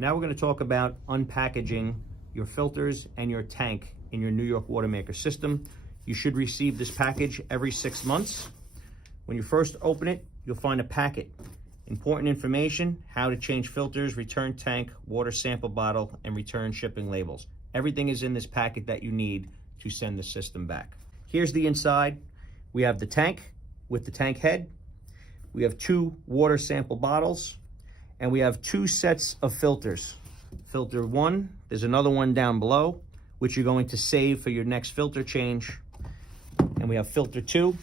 Now we're going to talk about unpackaging your filters and your tank in your New York Watermaker system. You should receive this package every 6 months. When you first open it, you'll find a packet. Important information, how to change filters, return tank, water sample bottle, and return shipping labels. Everything is in this packet that you need to send the system back. Here's the inside. We have the tank with the tank head. We have 2 water sample bottles. And we have 2 sets of filters. Filter 1, there's another one down below, which you're going to save for your next filter change. And we have filter 2,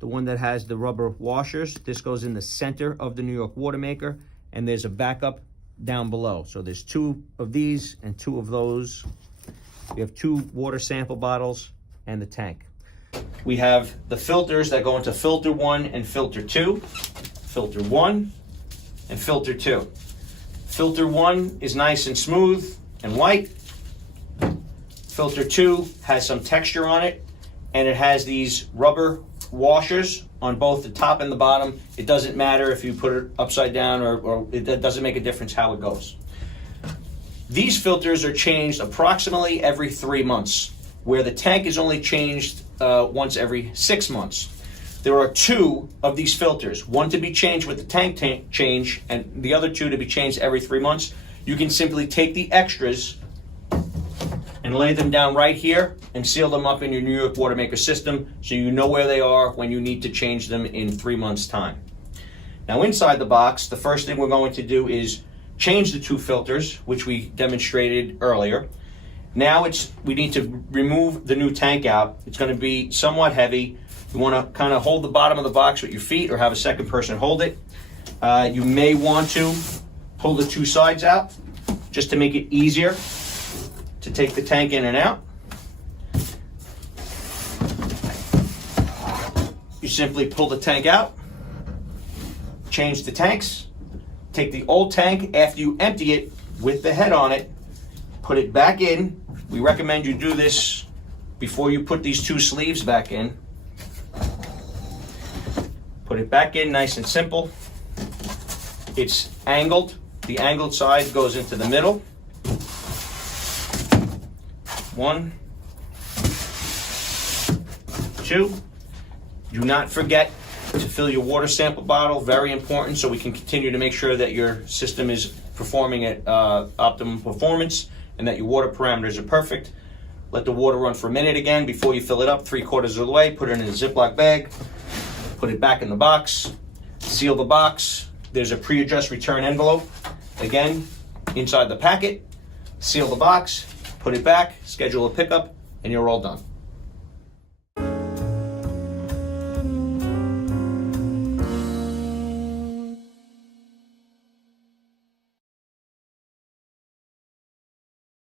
the one that has the rubber washers. This goes in the center of the New York Watermaker, and there's a backup down below. So there's 2 of these and 2 of those. We have 2 water sample bottles and the tank. We have the filters that go into filter 1 and filter 2. Filter 1 and filter 2. Filter 1 is nice and smooth and white. Filter 2 has some texture on it, and it has these rubber washers on both the top and the bottom. It doesn't matter if you put it upside down or it doesn't make a difference how it goes. These filters are changed approximately every 3 months, where the tank is only changed once every 6 months. There are 2 of these filters, one to be changed with the tank change and the other 2 to be changed every 3 months. You can simply take the extras and lay them down right here and seal them up in your New York Watermaker system so you know where they are when you need to change them in 3 months' time. Now inside the box, the first thing we're going to do is change the 2 filters, which we demonstrated earlier. Now we need to remove the new tank out. It's going to be somewhat heavy. You want to kind of hold the bottom of the box with your feet or have a second person hold it. You may want to pull the 2 sides out just to make it easier to take the tank in and out. You simply pull the tank out, change the tanks, take the old tank after you empty it with the head on it, put it back in. We recommend you do this before you put these 2 sleeves back in. Put it back in nice and simple. It's angled. The angled side goes into the middle. 1, 2. Do not forget to fill your water sample bottle. Very important, so we can continue to make sure that your system is performing at optimum performance and that your water parameters are perfect. Let the water run for a minute again before you fill it up 3/4 of the way. Put it in a Ziploc bag. Put it back in the box, seal the box. There's a pre-adjust return envelope. Again, inside the packet, seal the box, put it back, schedule a pickup, and you're all done.